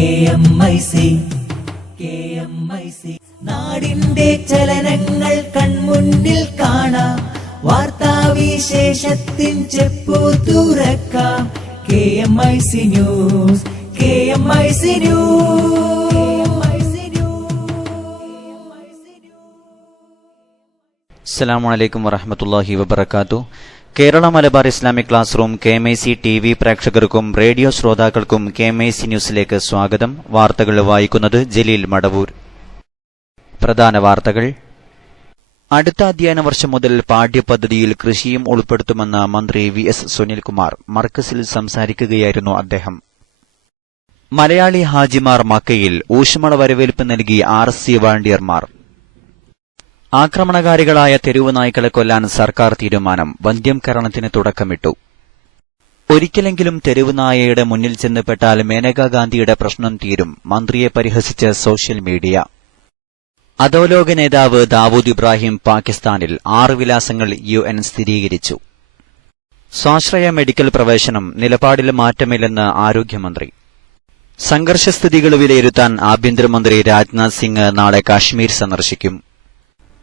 KMIC നാടിന്റെ ചലനങ്ങൾ കൺമുന്നിൽ കാണാം, വാർത്താവിശേഷത്തിൻ ചെപ്പു തുറക്കാം. KMIC news. അസ്സലാമു അലൈക്കും വറഹ്മത്തുള്ളാഹി വബറകാതുഹു. Kerala Malabar Islamic class room KMIC TV പ്രേക്ഷകർക്കും റേഡിയോ ശ്രോതാക്കൾക്കും KMIC ന്യൂസിലേക്ക് സ്വാഗതം. വാർത്തകൾ വായിക്കുന്നത് ജലീൽ മടവൂർ. പ്രധാന വാർത്തകൾ. അടുത്ത അധ്യയന വർഷം മുതൽ പാഠ്യപദ്ധതിയിൽ കൃഷിയും ഉൾപ്പെടുത്തുമെന്ന് മന്ത്രി VS സുനിൽകുമാർ. മർക്കസിൽ സംസാരിക്കുകയായിരുന്നു അദ്ദേഹം. മലയാളി ഹാജിമാർ മക്കയിൽ ഊഷ്മള വരവേൽപ്പ് നൽകി RSC വളണ്ടിയർമാർ. ആക്രമണകാരികളായ തെരുവ് നായ്ക്കളെ കൊല്ലാൻ സർക്കാർ തീരുമാനം. വന്ധ്യംകരണത്തിന് തുടക്കമിട്ടു. ഒരിക്കലെങ്കിലും തെരുവ് നായയുടെ മുന്നിൽ ചെന്നുപെട്ടാൽ മേനകാ ഗാന്ധിയുടെ പ്രശ്നം തീരും. മന്ത്രിയെ പരിഹസിച്ച് സോഷ്യൽ മീഡിയ. അധോലോക നേതാവ് ദാവൂദ് ഇബ്രാഹിം പാകിസ്ഥാനിൽ. 6 വിലാസങ്ങൾ UN സ്ഥിരീകരിച്ചു. സ്വാശ്രയ മെഡിക്കൽ പ്രവേശനം. നിലപാടിൽ മാറ്റമില്ലെന്ന് ആരോഗ്യമന്ത്രി. സംഘർഷസ്ഥിതികൾ വിലയിരുത്താൻ ആഭ്യന്തരമന്ത്രി രാജ്നാഥ് സിംഗ് നാളെ കാശ്മീർ സന്ദർശിക്കും.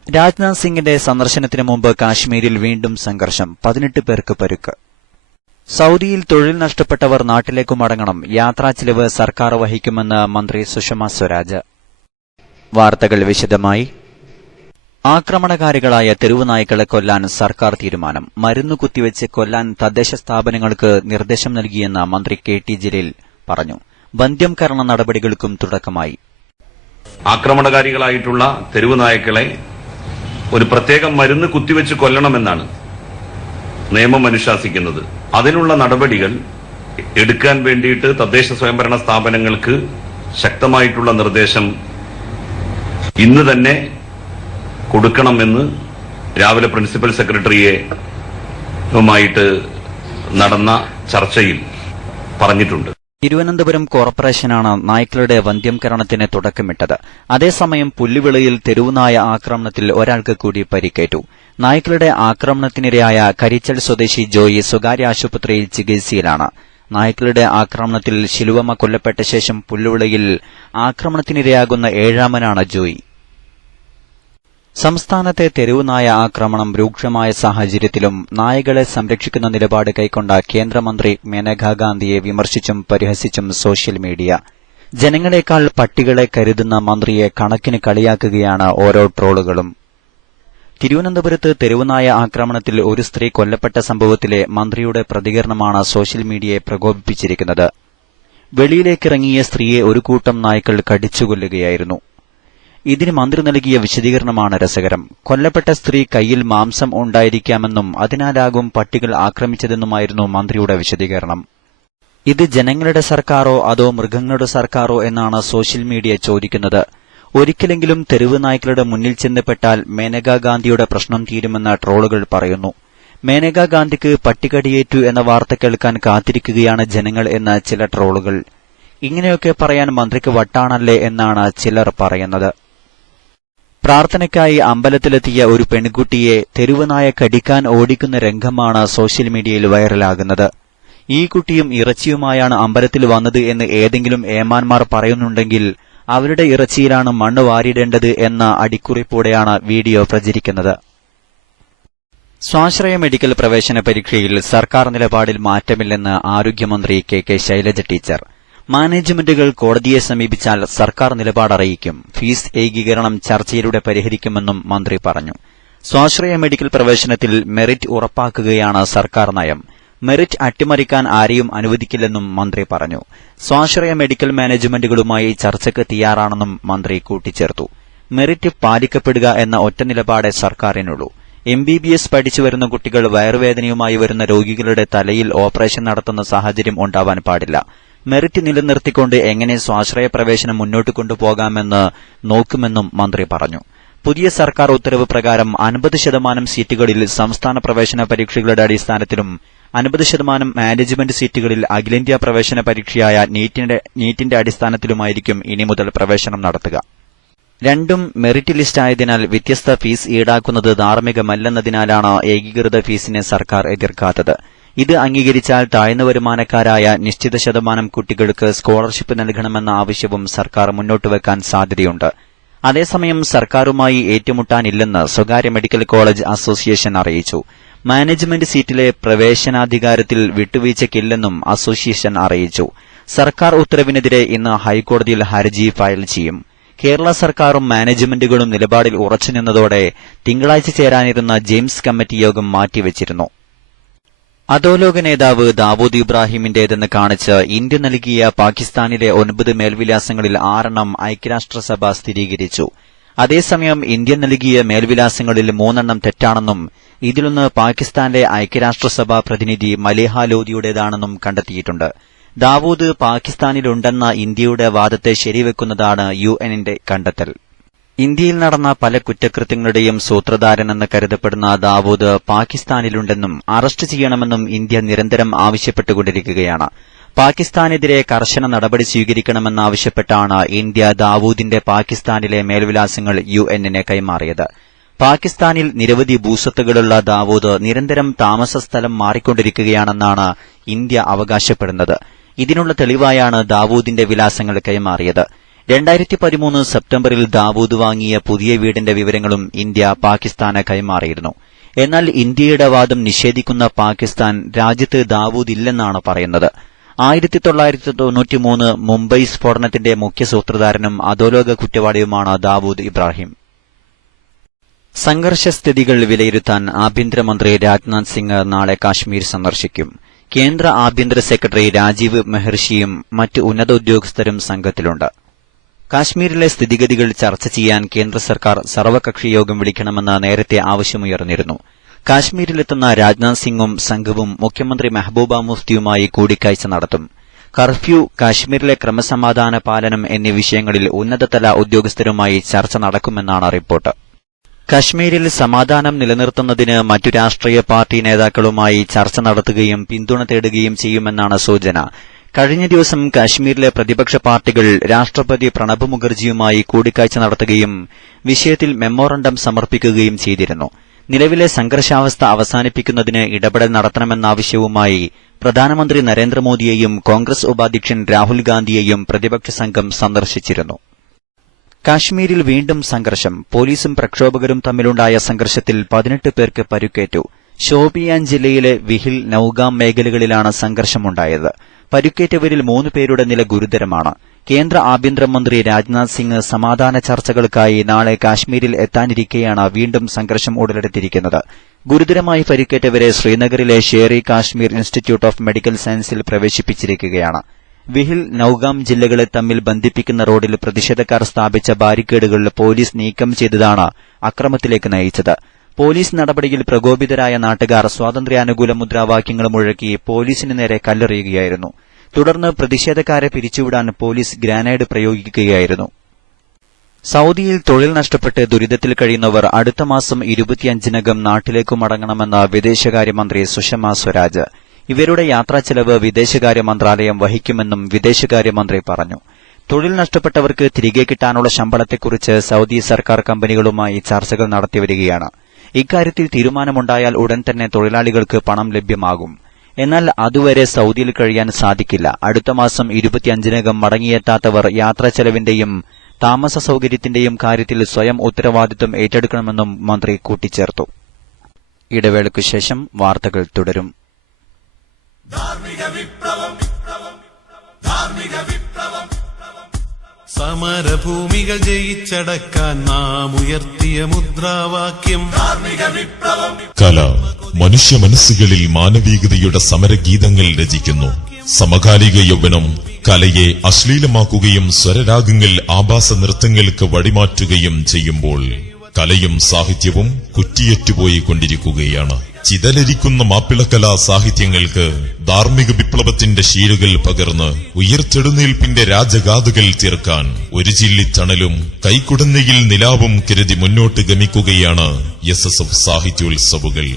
രാജ്നാഥ് സിംഗിന്റെ സന്ദർശനത്തിന് മുമ്പ് കാശ്മീരിൽ വീണ്ടും സംഘർഷം. 18 പേർക്ക് പരുക്ക്. സൌദിയിൽ തൊഴിൽ നഷ്ടപ്പെട്ടവർ നാട്ടിലേക്കു മടങ്ങണം. യാത്രാ ചിലവ് സർക്കാർ വഹിക്കുമെന്ന് മന്ത്രി സുഷമ സ്വരാജ്. വാർത്തകൾ വിശദമായി. ആക്രമണകാരികളായ തെരുവ് നായ്ക്കളെ കൊല്ലാൻ സർക്കാർ തീരുമാനം. മരുന്ന് കുത്തിവെച്ച് കൊല്ലാൻ തദ്ദേശ സ്ഥാപനങ്ങൾക്ക് നിർദ്ദേശം നൽകിയെന്ന് മന്ത്രി KT ജലീൽ പറഞ്ഞു. വന്ധ്യംകരണ നടപടികൾക്കും തുടക്കമായി. ആക്രമണകാരികളായിട്ടുള്ള തെരുവ് നായ്ക്കളെ ഒരു പ്രത്യേക മരുന്ന് കുത്തിവെച്ച് കൊല്ലണമെന്നാണ് നിയമം അനുശാസിക്കുന്നത്. അതിനുള്ള നടപടികൾ എടുക്കാൻ വേണ്ടിയിട്ട് തദ്ദേശ സ്വയംഭരണ സ്ഥാപനങ്ങൾക്ക് ശക്തമായിട്ടുള്ള നിർദ്ദേശം ഇന്ന് തന്നെ കൊടുക്കണമെന്ന് രാവിലെ പ്രിൻസിപ്പൽ സെക്രട്ടറിയുമായിട്ട് നടന്ന ചർച്ചയിൽ പറഞ്ഞിട്ടുണ്ട്. തിരുവനന്തപുരം കോർപ്പറേഷനാണ് നായ്ക്കളുടെ വന്ധ്യംകരണത്തിന് തുടക്കമിട്ടത്. അതേസമയം പുല്ലുവിളയിൽ തെരുവുനായ ആക്രമണത്തിൽ ഒരാൾക്ക് കൂടി പരിക്കേറ്റു. നായ്ക്കളുടെ ആക്രമണത്തിനിരയായ കരിച്ചൽ സ്വദേശി ജോയി സ്വകാര്യ ആശുപത്രിയിൽ ചികിത്സയിലാണ്. നായ്ക്കളുടെ ആക്രമണത്തിൽ ശിലുവമ്മ കൊല്ലപ്പെട്ട ശേഷം പുല്ലുവിളയിൽ ആക്രമണത്തിനിരയാകുന്ന 7ാമനാണ് ജോയി. സംസ്ഥാനത്തെ തെരുവുനായ ആക്രമണം രൂക്ഷമായ സാഹചര്യത്തിലും നായകളെ സംരക്ഷിക്കുന്ന നിലപാട് കൈക്കൊണ്ട കേന്ദ്രമന്ത്രി മേനകാ ഗാന്ധിയെ വിമർശിച്ചും പരിഹസിച്ചും സോഷ്യൽ മീഡിയ. ജനങ്ങളെക്കാൾ പട്ടികളെ കരുതുന്ന മന്ത്രിയെ കണക്കിന് കളിയാക്കുകയാണ് ഓരോ ട്രോളുകളും. തിരുവനന്തപുരത്ത് തെരുവുനായ ആക്രമണത്തിൽ ഒരു സ്ത്രീ കൊല്ലപ്പെട്ട സംഭവത്തിലെ മന്ത്രിയുടെ പ്രതികരണമാണ് സോഷ്യൽ മീഡിയയെ പ്രകോപിപ്പിച്ചിരിക്കുന്നത്. വെളിയിലേക്കിറങ്ങിയ സ്ത്രീയെ ഒരു കൂട്ടം നായ്ക്കൾ കടിച്ചുകൊല്ലുകയായിരുന്നു. ഇതിന് മന്ത്രി നൽകിയ വിശദീകരണമാണ് രസകരം. കൊല്ലപ്പെട്ട സ്ത്രീ കയ്യിൽ മാംസം ഉണ്ടായിരിക്കാമെന്നും അതിനാലാകും പട്ടികൾ ആക്രമിച്ചതെന്നുമായിരുന്നു മന്ത്രിയുടെ വിശദീകരണം. ഇത് ജനങ്ങളുടെ സർക്കാരോ അതോ മൃഗങ്ങളുടെ സർക്കാരോ എന്നാണ് സോഷ്യൽ മീഡിയ ചോദിക്കുന്നത്. ഒരിക്കലെങ്കിലും തെരുവ് നായ്ക്കളുടെ മുന്നിൽ ചെന്നുപെട്ടാൽ മേനകാ ഗാന്ധിയുടെ പ്രശ്നം തീരുമെന്ന് ട്രോളുകൾ പറയുന്നു. മേനകാ ഗാന്ധിക്ക് പട്ടികടിയേറ്റു എന്ന വാർത്ത കേൾക്കാൻ കാത്തിരിക്കുകയാണ് ജനങ്ങൾ എന്ന് ചില ട്രോളുകൾ. ഇങ്ങനെയൊക്കെ പറയാൻ മന്ത്രിക്ക് വട്ടാണല്ലേ എന്നാണ് ചിലർ പറയുന്നത്. പ്രാർത്ഥനയ്ക്കായി അമ്പലത്തിലെത്തിയ ഒരു പെൺകുട്ടിയെ തെരുവുനായ കടിക്കാൻ ഓടിക്കുന്ന രംഗമാണ് സോഷ്യൽ മീഡിയയിൽ വൈറലാകുന്നത്. ഈ കുട്ടിയും ഇറച്ചിയുമായാണ് അമ്പലത്തിൽ വന്നത് എന്ന് ഏതെങ്കിലും ഏമാന്മാർ പറയുന്നുണ്ടെങ്കിൽ അവരുടെ ഇറച്ചിയിലാണ് മണ്ണ് വാരിടേണ്ടത് എന്ന അടിക്കുറിപ്പോടെയാണ് വീഡിയോ പ്രചരിക്കുന്നത്. സ്വാശ്രയ മെഡിക്കൽ പ്രവേശന പരീക്ഷയിൽ സർക്കാർ നിലപാടിൽ മാറ്റമില്ലെന്ന് ആരോഗ്യമന്ത്രി KK ശൈലജ ടീച്ചർ. മാനേജ്മെന്റുകൾ കോടതിയെ സമീപിച്ചാൽ സർക്കാർ നിലപാടറിയിക്കും. ഫീസ് ഏകീകരണം ചർച്ചയിലൂടെ പരിഹരിക്കുമെന്നും മന്ത്രി പറഞ്ഞു. സ്വാശ്രയ മെഡിക്കൽ പ്രവേശനത്തിൽ മെറിറ്റ് ഉറപ്പാക്കുകയാണ് സർക്കാർ നയം. മെറിറ്റ് അട്ടിമറിക്കാൻ ആരെയും അനുവദിക്കില്ലെന്നും മന്ത്രി പറഞ്ഞു. സ്വാശ്രയ മെഡിക്കൽ മാനേജ്മെന്റുകളുമായി ചർച്ചയ്ക്ക് തയ്യാറാണെന്നും മന്ത്രി കൂട്ടിച്ചേർത്തു. മെറിറ്റ് പാലിക്കപ്പെടുക എന്ന ഒറ്റ നിലപാടേ സർക്കാരിനുള്ളൂ. MBBS പഠിച്ചുവരുന്ന കുട്ടികൾ വയറുവേദനയുമായി വരുന്ന രോഗികളുടെ തലയിൽ ഓപ്പറേഷൻ നടത്തുന്ന സാഹചര്യം ഉണ്ടാവാൻ പാടില്ല. മെറിറ്റ് നിലനിർത്തിക്കൊണ്ട് എങ്ങനെ സ്വാശ്രയ പ്രവേശനം മുന്നോട്ട് കൊണ്ടുപോകാമെന്ന് നോക്കുമെന്നും മന്ത്രി പറഞ്ഞു. പുതിയ സർക്കാർ ഉത്തരവ് പ്രകാരം 50% സീറ്റുകളിൽ സംസ്ഥാന പ്രവേശന പരീക്ഷകളുടെ അടിസ്ഥാനത്തിലും 50% മാനേജ്മെന്റ് സീറ്റുകളിൽ അഖിലേന്ത്യാ പ്രവേശന പരീക്ഷയായ നീറ്റിന്റെ അടിസ്ഥാനത്തിലുമായിരിക്കും ഇനി മുതൽ പ്രവേശനം നടത്തുക. രണ്ടും മെറിറ്റ് ലിസ്റ്റായതിനാൽ വ്യത്യസ്ത ഫീസ് ഈടാക്കുന്നത് ധാർമ്മികമല്ലെന്നതിനാലാണ് ഏകീകൃത ഫീസിനെ സർക്കാർ എതിർക്കാത്തത്. ഇത് അംഗീകരിച്ചാൽ താഴ്ന്ന വരുമാനക്കാരായ നിശ്ചിത ശതമാനം കുട്ടികൾക്ക് സ്കോളർഷിപ്പ് നൽകണമെന്ന ആവശ്യവും സർക്കാർ മുന്നോട്ടുവെക്കാൻ സാധ്യതയുണ്ട്. അതേസമയം സർക്കാരുമായി ഏറ്റുമുട്ടാനില്ലെന്ന് സ്വകാര്യ മെഡിക്കൽ കോളേജ് അസോസിയേഷൻ അറിയിച്ചു. മാനേജ്മെന്റ് സീറ്റിലെ പ്രവേശനാധികാരത്തിൽ വിട്ടുവീഴ്ചയ്ക്കില്ലെന്നും അസോസിയേഷൻ അറിയിച്ചു. സർക്കാർ ഉത്തരവിനെതിരെ ഇന്ന് ഹൈക്കോടതിയിൽ ഹർജി ഫയൽ ചെയ്യും. കേരള സർക്കാരും മാനേജ്മെന്റുകളും നിലപാടിൽ ഉറച്ചുനിന്നതോടെ തിങ്കളാഴ്ച ചേരാനിരുന്ന ജെയിംസ് കമ്മിറ്റി യോഗം മാറ്റിവച്ചിരുന്നു. അധോലോക നേതാവ് ദാവൂദ് ഇബ്രാഹിമിന്റേതെന്ന് കാണിച്ച് ഇന്ത്യ നൽകിയ പാകിസ്ഥാനിലെ 9 മേൽവിലാസങ്ങളിൽ 6 ഐക്യരാഷ്ട്രസഭ സ്ഥിരീകരിച്ചു. അതേസമയം ഇന്ത്യ നൽകിയ മേൽവിലാസങ്ങളിൽ 3 തെറ്റാണെന്നും ഇതിലൊന്ന് പാകിസ്ഥാനിലെ ഐക്യരാഷ്ട്രസഭാ പ്രതിനിധി മലിഹ ലോധിയുടേതാണെന്നും കണ്ടെത്തിയിട്ടുണ്ട്. ദാവൂദ് പാകിസ്ഥാനിലുണ്ടെന്ന ഇന്ത്യയുടെ വാദത്തെ ശരിവെക്കുന്നതാണ് യുഎന്നിന്റെ കണ്ടെത്തൽ. ഇന്ത്യയിൽ നടന്ന പല കുറ്റകൃത്യങ്ങളുടെയും സൂത്രധാരനെന്ന് കരുതപ്പെടുന്ന ദാവൂദ് പാകിസ്ഥാനിലുണ്ടെന്നും അറസ്റ്റ് ചെയ്യണമെന്നും ഇന്ത്യ നിരന്തരം ആവശ്യപ്പെട്ടുകൊണ്ടിരിക്കുകയാണ്. പാകിസ്ഥാനെതിരെ കർശന നടപടി സ്വീകരിക്കണമെന്നാവശ്യപ്പെട്ടാണ് ഇന്ത്യ ദാവൂദിന്റെ പാകിസ്ഥാനിലെ മേൽവിലാസങ്ങൾ യുഎന്നിന് കൈമാറിയത്. പാകിസ്ഥാനിൽ നിരവധി ഭൂസ്വത്തുകളുള്ള ദാവൂദ് നിരന്തരം താമസസ്ഥലം മാറിക്കൊണ്ടിരിക്കുകയാണെന്നാണ് ഇന്ത്യ അവകാശപ്പെടുന്നത്. ഇതിനുള്ള തെളിവായാണ് ദാവൂദിന്റെ വിലാസങ്ങൾ കൈമാറിയത്. 2013 സെപ്റ്റംബറിൽ ദാവൂദ് വാങ്ങിയ പുതിയ വീടിന്റെ വിവരങ്ങളും ഇന്ത്യ പാകിസ്ഥാന് കൈമാറിയിരുന്നു. എന്നാൽ ഇന്ത്യയുടെ വാദം നിഷേധിക്കുന്ന പാകിസ്ഥാൻ രാജ്യത്ത് ദാവൂദ് ഇല്ലെന്നാണ് പറയുന്നത്. 1993 മുംബൈ സ്ഫോടനത്തിന്റെ മുഖ്യ സൂത്രധാരനും അധോലോക കുറ്റവാളിയുമാണ് ദാവൂദ് ഇബ്രാഹിം. സംഘർഷസ്ഥിതികൾ വിലയിരുത്താൻ ആഭ്യന്തരമന്ത്രി രാജ്നാഥ് സിംഗ് നാളെ കാശ്മീർ സന്ദർശിക്കും. കേന്ദ്ര ആഭ്യന്തര സെക്രട്ടറി രാജീവ് മെഹർഷിയും മറ്റ് ഉന്നത ഉദ്യോഗസ്ഥരും സംഘത്തിലുണ്ട്. കാശ്മീരിലെ സ്ഥിതിഗതികൾ ചർച്ച ചെയ്യാൻ കേന്ദ്ര സർക്കാർ സർവകക്ഷി യോഗം വിളിക്കണമെന്ന് നേരത്തെ ആവശ്യമുയർന്നിരുന്നു. കാശ്മീരിലെത്തുന്ന രാജ്നാഥ് സിംഗും സംഘവും മുഖ്യമന്ത്രി മെഹബൂബ മുഫ്തിയുമായി കൂടിക്കാഴ്ച നടത്തും. കർഫ്യൂ, കാശ്മീരിലെ ക്രമസമാധാന പാലനം എന്നീ വിഷയങ്ങളിൽ ഉന്നതതല ഉദ്യോഗസ്ഥരുമായി ചർച്ച നടക്കുമെന്നാണ് റിപ്പോർട്ട്. കശ്മീരിൽ സമാധാനം നിലനിർത്തുന്നതിന് മറ്റു രാഷ്ട്രീയ പാർട്ടി നേതാക്കളുമായി ചർച്ച നടത്തുകയും പിന്തുണ തേടുകയും ചെയ്യുമെന്നാണ് സൂചന. കഴിഞ്ഞ ദിവസം കശ്മീരിലെ പ്രതിപക്ഷ പാർട്ടികൾ രാഷ്ട്രപതി പ്രണബ് മുഖർജിയുമായി കൂടിക്കാഴ്ച നടത്തുകയും വിഷയത്തിൽ മെമ്മോറണ്ടം സമർപ്പിക്കുകയും ചെയ്തിരുന്നു. നിലവിലെ സംഘർഷാവസ്ഥ അവസാനിപ്പിക്കുന്നതിന് ഇടപെടൽ നടത്തണമെന്നാവശ്യവുമായി പ്രധാനമന്ത്രി നരേന്ദ്രമോദിയെയും കോൺഗ്രസ് ഉപാധ്യക്ഷൻ രാഹുൽ ഗാന്ധിയെയും പ്രതിപക്ഷ സംഘം സന്ദർശിച്ചിരുന്നു. കാശ്മീരിൽ വീണ്ടും സംഘർഷം. പോലീസും പ്രക്ഷോഭകരും തമ്മിലുണ്ടായ സംഘർഷത്തിൽ 18 പേർക്ക് പരുക്കേറ്റു. ഷോപിയാൻ ജില്ലയിലെ വിഹിൽ, നൌഗാം മേഖലകളിലാണ് സംഘർഷമുണ്ടായത്. പരുക്കേറ്റവരിൽ 3 പേരുടെ നില ഗുരുതരമാണ്. കേന്ദ്ര ആഭ്യന്തരമന്ത്രി രാജ്നാഥ് സിംഗ് സമാധാന ചർച്ചകൾക്കായി നാളെ കാശ്മീരിൽ എത്താനിരിക്കെയാണ് വീണ്ടും സംഘർഷം ഉടലെടുത്തിരിക്കുന്നത്. ഗുരുതരമായി പരിക്കേറ്റവരെ ശ്രീനഗറിലെ ഷേർ-ഇ കാശ്മീർ ഇൻസ്റ്റിറ്റ്യൂട്ട് ഓഫ് മെഡിക്കൽ സയൻസിൽ പ്രവേശിപ്പിച്ചിരിക്കുകയാണ്. വിഹിൽ, നൌഗാം ജില്ലകളെ തമ്മിൽ ബന്ധിപ്പിക്കുന്ന റോഡിൽ പ്രതിഷേധക്കാർ സ്ഥാപിച്ച ബാരിക്കേഡുകൾ പോലീസ് നീക്കം ചെയ്തതാണ് അക്രമത്തിലേക്ക് നയിച്ചത്. പോലീസ് നടപടിയിൽ പ്രകോപിതരായ നാട്ടുകാർ സ്വാതന്ത്ര്യാനുകൂല മുദ്രാവാക്യങ്ങൾ മുഴക്കി പോലീസിന് നേരെ കല്ലെറിയുകയായിരുന്നു. തുടർന്ന് പ്രതിഷേധക്കാരെ പിരിച്ചുവിടാൻ പോലീസ് ഗ്രാനേഡ് പ്രയോഗിക്കുകയായിരുന്നു. സൌദിയിൽ തൊഴിൽ നഷ്ടപ്പെട്ട് ദുരിതത്തിൽ കഴിയുന്നവർ അടുത്ത മാസം 25-നകം നാട്ടിലേക്കു മടങ്ങണമെന്ന് വിദേശകാര്യമന്ത്രി സുഷമ സ്വരാജ്. ഇവരുടെ യാത്രാച്ചെലവ് വിദേശകാര്യ മന്ത്രാലയം വഹിക്കുമെന്നും വിദേശകാര്യമന്ത്രി പറഞ്ഞു. തൊഴിൽ നഷ്ടപ്പെട്ടവർക്ക് തിരികെ കിട്ടാനുള്ള ശമ്പളത്തെക്കുറിച്ച് സൌദി സർക്കാർ കമ്പനികളുമായി ചർച്ചകൾ നടത്തിവരികയാണ്. ഇക്കാര്യത്തിൽ തീരുമാനമുണ്ടായാൽ ഉടൻ തന്നെ തൊഴിലാളികൾക്ക് പണം ലഭ്യമാകും. എന്നാൽ അതുവരെ സൌദിയിൽ കഴിയാൻ സാധിക്കില്ല. അടുത്ത മാസം 25-നകം മടങ്ങിയെത്താത്തവർ യാത്രാച്ചെലവിന്റെയും താമസ സൌകര്യത്തിന്റെയും കാര്യത്തിൽ സ്വയം ഉത്തരവാദിത്വം ഏറ്റെടുക്കണമെന്നും മന്ത്രി കൂട്ടിച്ചേർത്തു. ഇടവേളയ്ക്കുശേഷം വാർത്തകൾ തുടരും. സമരഭൂമികൾ ജയിച്ചടക്കാൻ നാം ഉയർത്തിയ മുദ്രാവാക്യം കല മനുഷ്യ മനസ്സുകളിൽ മാനവികതയുടെ സമരഗീതങ്ങൾ രചിക്കുന്നു. സമകാലിക യൗവനം കലയെ അശ്ലീലമാക്കുകയും സ്വരരാഗങ്ങൾ ആഭാസ നൃത്തങ്ങൾക്ക് വഴിമാറ്റുകയും ചെയ്യുമ്പോൾ കലയും സാഹിത്യവും കുറ്റിയേറ്റുപോയി കൊണ്ടിരിക്കുകയാണ്. ചിതലരിക്കുന്ന മാപ്പിളകലാ സാഹിത്യങ്ങൾക്ക് ധാർമ്മിക വിപ്ലവത്തിന്റെ ശീലുകൾ പകർന്ന് ഉയർത്തെഴുന്നേൽപ്പിന്റെ രാജഗാഥകൾ തീർക്കാൻ ഒരു ചില്ലിത്തണലും കൈക്കുടന്നയിൽ നിലാവും കരുതി മുന്നോട്ട് ഗമിക്കുകയാണ് SSF സാഹിത്യോത്സവുകൾ.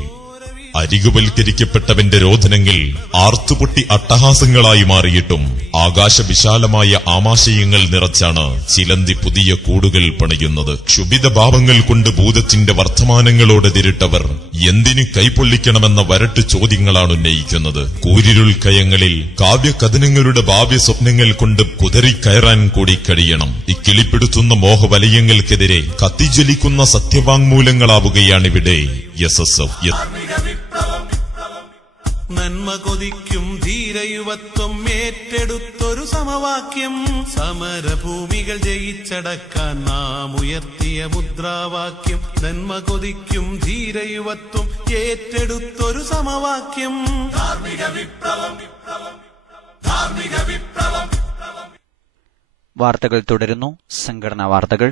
അരികുവൽക്കരിക്കപ്പെട്ടവന്റെ രോദനങ്ങൾ ആർത്തുപൊട്ടി അട്ടഹാസങ്ങളായി മാറിയിട്ടും ആകാശവിശാലമായ ആമാശയങ്ങൾ നിറച്ചാണ് ചിലന്തി പുതിയ കൂടുകൾ പണിയുന്നത്. ക്ഷുഭിതഭാവങ്ങൾ കൊണ്ട് ഭൂതത്തിന്റെ വർത്തമാനങ്ങളോട് തിരിട്ടവർ എന്തിനു കൈപ്പൊള്ളിക്കണമെന്ന വരട്ടു ചോദ്യങ്ങളാണ് ഉന്നയിക്കുന്നത്. കൂരിരുൾ കയങ്ങളിൽ കാവ്യകഥനങ്ങളുടെ ഭാവ്യ സ്വപ്നങ്ങൾ കൊണ്ട് കുതറിക്കയറാൻ കൂടി കഴിയണം. ഇക്കിളിപ്പെടുത്തുന്ന മോഹവലയങ്ങൾക്കെതിരെ കത്തിജ്വലിക്കുന്ന സത്യവാങ്മൂലങ്ങളാവുകയാണിവിടെ SSF. നന്മ കൊതിക്കും ധീരയുവത്വം ഏറ്റെടുത്തൊരു സമവാക്യം. സമരഭൂമികൾ ജയിച്ചടക്കാൻ നാം ഉയർത്തിയ മുദ്രാവാക്യം. നന്മ കൊതിക്കും ധീരയുവത്വം ഏറ്റെടുത്തൊരു സമവാക്യം. ധാർമ്മിക വിപ്ലവം, ധാർമ്മിക വിപ്ലവം. വാർത്തകൾ തുടരുന്നു. സംഘടനാ വാർത്തകൾ.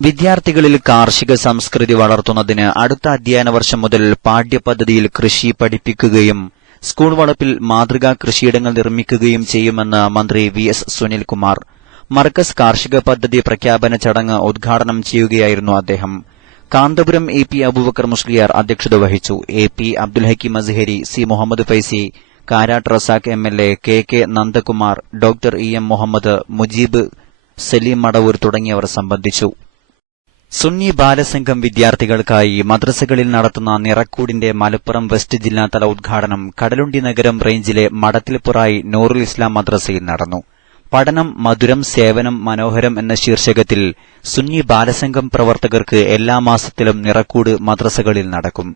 വിദ്യാർത്ഥികളിൽ കാർഷിക സംസ്കൃതി വളർത്തുന്നതിന് അടുത്ത അധ്യയന വർഷം മുതൽ പാഠ്യപദ്ധതിയിൽ കൃഷി പഠിപ്പിക്കുകയും സ്കൂൾ വളപ്പിൽ മാതൃകാ കൃഷിയിടങ്ങൾ നിർമ്മിക്കുകയും ചെയ്യുമെന്ന് മന്ത്രി VS സുനിൽകുമാർ. മർക്കസ് കാർഷിക പദ്ധതി പ്രഖ്യാപന ചടങ്ങ് ഉദ്ഘാടനം ചെയ്യുകയായിരുന്നു അദ്ദേഹം. കാന്തപുരം AP അബൂബക്കർ മുസ്ലിയാർ അധ്യക്ഷത വഹിച്ചു. AP Abdul Hakeem Azhari, C Muhammad Faizi, Karat Razak MLA, KK Nandakumar, doctor EM Muhammad, Mujeeb, Saleem Madavoor തുടങ്ങിയവർ സംബന്ധിച്ചു. സുന്നി ബാലസംഘം വിദ്യാർത്ഥികൾക്കായി മദ്രസകളിൽ നടത്തുന്ന നിറക്കൂടിന്റെ മലപ്പുറം വെസ്റ്റ് ജില്ലാതല ഉദ്ഘാടനം കടലുണ്ടി നഗരം റേഞ്ചിലെ മടത്തിൽപ്പുറായി നൂറുൽ ഇസ്ലാം മദ്രസയിൽ നടന്നു. പഠനം മധുരം, സേവനം മനോഹരം എന്ന ശീർഷകത്തിൽ സുന്നി ബാലസംഘം പ്രവർത്തകർക്ക് എല്ലാ മാസത്തിലും നിറക്കൂട് മദ്രസകളിൽ നടക്കും.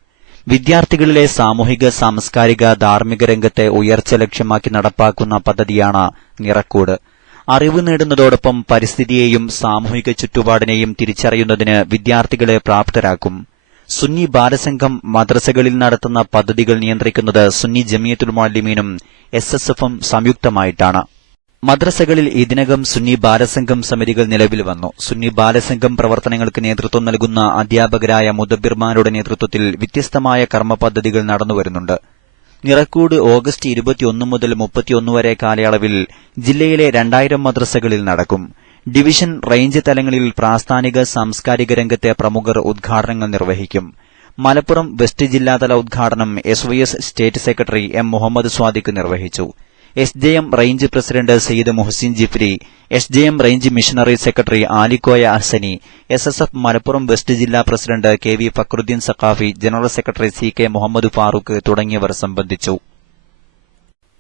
വിദ്യാർത്ഥികളിലെ സാമൂഹിക, സാംസ്കാരിക, ധാർമ്മിക രംഗത്തെ ഉയർച്ച ലക്ഷ്യമാക്കി നടപ്പാക്കുന്ന പദ്ധതിയാണ് നിറക്കൂട്. അറിവ് നേടുന്നതോടൊപ്പം പരിസ്ഥിതിയെയും സാമൂഹിക ചുറ്റുപാടിനെയും തിരിച്ചറിയുന്നതിന് വിദ്യാർത്ഥികളെ പ്രാപ്തരാക്കും. സുന്നി ബാലസംഘം മദ്രസകളിൽ നടത്തുന്ന പദ്ധതികൾ നിയന്ത്രിക്കുന്നത് സുന്നി ജമിയത്തുൽ മുഅല്ലിമീനും SSFും സംയുക്തമായിട്ടാണ്. മദ്രസകളിൽ ഇതിനകം സുന്നി ബാലസംഘം സമിതികൾ നിലവിൽ വന്നു. സുന്നി ബാലസംഘം പ്രവർത്തനങ്ങൾക്ക് നേതൃത്വം നൽകുന്ന അധ്യാപകരായ മുദബ്ബിർമാരുടെ നേതൃത്വത്തിൽ വ്യത്യസ്തമായ കർമ്മപദ്ധതികൾ നടന്നുവരുന്നുണ്ട്. നിറക്കൂട് ഓഗസ്റ്റ് 21 മുതൽ 31 വരെ കാലയളവിൽ ജില്ലയിലെ 2000 മദ്രസകളിൽ നടക്കും. ഡിവിഷൻ, റേഞ്ച് തലങ്ങളിൽ പ്രാസ്ഥാനിക, സാംസ്കാരിക രംഗത്തെ പ്രമുഖർ ഉദ്ഘാടനങ്ങൾ നിർവഹിക്കും. മലപ്പുറം വെസ്റ്റ് ജില്ലാതല ഉദ്ഘാടനം SYS state secretary M Muhammad Swadiq നിർവഹിച്ചു. SJM range president Sayyid Muhsin Jifri, SJM range missionary secretary Alikoya Ahsani, SSF Malappuram west ജില്ലാ president KV Fakhruddin Saqafi, general secretary CK Muhammad Farooq തുടങ്ങിയവർ സംബന്ധിച്ചു.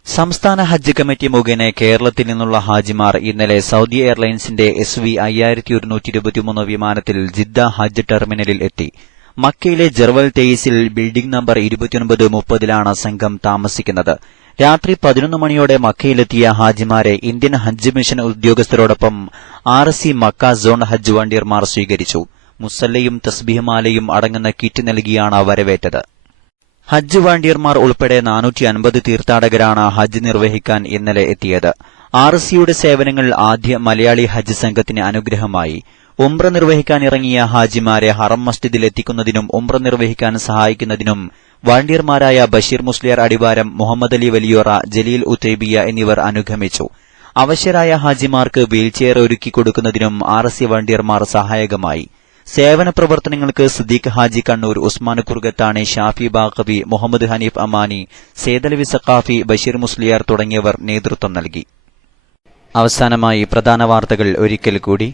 സംസ്ഥാന ഹജ്ജ് കമ്മിറ്റി മുഖേന കേരളത്തിൽ നിന്നുള്ള ഹാജിമാർ ഇന്നലെ സൌദി എയർലൈൻസിന്റെ SV 5123 വിമാനത്തിൽ ജിദ്ദ ഹജ്ജ് ടെർമിനലിൽ എത്തി. മക്കയിലെ ജർവൽ തെയ്സിൽ ബിൽഡിംഗ് നമ്പർ 2930ലാണ് സംഘം താമസിക്കുന്നത്. രാത്രി 11 മണിയോടെ മക്കയിലെത്തിയ ഹാജിമാരെ ഇന്ത്യൻ ഹജ്ജ് മിഷൻ ഉദ്യോഗസ്ഥരോടൊപ്പം RC മക്ക സോൺ ഹജ്ജ് വണ്ടിയർമാർ സ്വീകരിച്ചു. മുസല്ലയും തസ്ബീഹ്മാലയും അടങ്ങുന്ന കിറ്റ് നൽകിയാണ് വരവേറ്റത്. ഹജ്ജ് വാണ്ടിയർമാർ ഉൾപ്പെടെ 450 തീർത്ഥാടകരാണ് ഹജ്ജ് നിർവഹിക്കാൻ ഇന്നലെ എത്തിയത്. RCയുടെ സേവനങ്ങൾ ആദ്യ മലയാളി ഹജ്ജ് സംഘത്തിന് അനുഗ്രഹമായി. ഉംറ നിർവഹിക്കാനിറങ്ങിയ ഹാജിമാരെ ഹറം മസ്ജിദിൽ എത്തിക്കുന്നതിനും ഉംറ നിർവഹിക്കാൻ സഹായിക്കുന്നതിനും വാണ്ടിയർമാരായ ബഷീർ മുസ്ലിയാർ അടിവാരം, മുഹമ്മദ് അലി വലിയോറ, ജലീൽ ഉത്തൈബിയ എന്നിവർ അനുഗമിച്ചു. അവശ്യരായ ഹാജിമാർക്ക് വീൽചെയർ ഒരുക്കി കൊടുക്കുന്നതിനും RC വാണ്ടിയർമാർ സഹായകമായി. സേവന പ്രവർത്തനങ്ങൾക്ക് സിദ്ദീഖ് ഹാജി കണ്ണൂർ, ഉസ്മാൻ കുർഗത്താണി, ഷാഫി ബാഖവി, മുഹമ്മദ് ഹനീഫ് അമാനി, സേദലവി സഖാഫി, ബഷീർ മുസ്ലിയാർ തുടങ്ങിയവർ നേതൃത്വം നൽകി. അവസാനമായി പ്രധാന വാർത്തകൾ ഒരിക്കൽ കൂടി.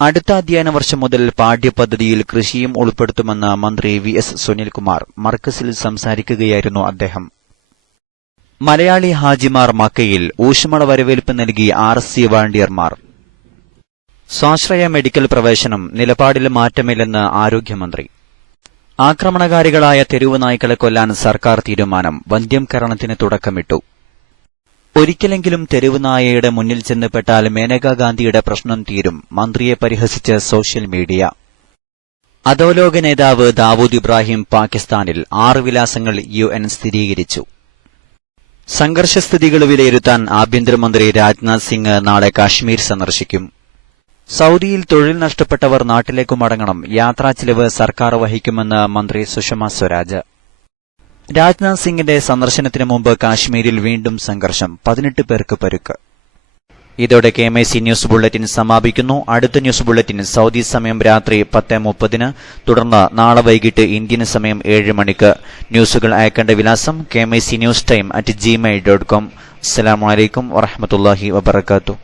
അടുത്ത അധ്യയന വർഷം മുതൽ പാഠ്യപദ്ധതിയിൽ കൃഷിയും ഉൾപ്പെടുത്തുമെന്ന് മന്ത്രി VS സുനിൽകുമാർ. മർക്കസിൽ സംസാരിക്കുകയായിരുന്നു അദ്ദേഹം. മലയാളി ഹാജിമാർ മക്കയിൽ ഊഷ്മള വരവേൽപ്പ് നൽകി RC വാണ്ടിയർമാർ. സ്വാശ്രയ മെഡിക്കൽ പ്രവേശനം നിലപാടിൽ മാറ്റമില്ലെന്ന് ആരോഗ്യമന്ത്രി. ആക്രമണകാരികളായ തെരുവ് നായ്ക്കളെ കൊല്ലാൻ സർക്കാർ തീരുമാനം. വന്ധ്യംകരണത്തിന് തുടക്കമിട്ടു. ഒരിക്കലെങ്കിലും തെരുവ് നായയുടെ മുന്നിൽ ചെന്നപ്പെട്ടാൽ മേനകാഗാന്ധിയുടെ പ്രശ്നം തീരും. മന്ത്രിയെ പരിഹസിച്ച് സോഷ്യൽ മീഡിയ. അധോലോക നേതാവ് ദാവൂദ് ഇബ്രാഹിം പാകിസ്ഥാനിൽ. 6 വിലാസങ്ങൾ UN സ്ഥിരീകരിച്ചു. സംഘർഷസ്ഥിതികൾ വിലയിരുത്താൻ ആഭ്യന്തരമന്ത്രി രാജ്നാഥ് സിംഗ് നാളെ കാശ്മീർ സന്ദർശിക്കും. സൌദിയിൽ തൊഴിൽ നഷ്ടപ്പെട്ടവർ നാട്ടിലേക്കു മടങ്ങണം. യാത്രാ ചിലവ് സർക്കാർ വഹിക്കുമെന്ന് മന്ത്രി സുഷമ സ്വരാജ്. രാജ്നാഥ് സിംഗിന്റെ സന്ദർശനത്തിന് മുമ്പ് കാശ്മീരിൽ വീണ്ടും സംഘർഷം. 18 പേർക്ക് പരുക്ക്. ഇതോടെ KMIC ന്യൂസ് ബുള്ളറ്റിൻ സമാപിക്കുന്നു. അടുത്ത ന്യൂസ് ബുള്ളറ്റിൻ സൗദി സമയം രാത്രി 10:30, തുടർന്ന് നാളെ വൈകിട്ട് ഇന്ത്യൻ സമയം 7 മണിക്ക്. ന്യൂസുകൾ അയക്കേണ്ട വിലാസം KMIC News Time @gmail.com. അസ്സലാമു അലൈക്കും വറഹ്മത്തുള്ളാഹി വബറകാതുഹു.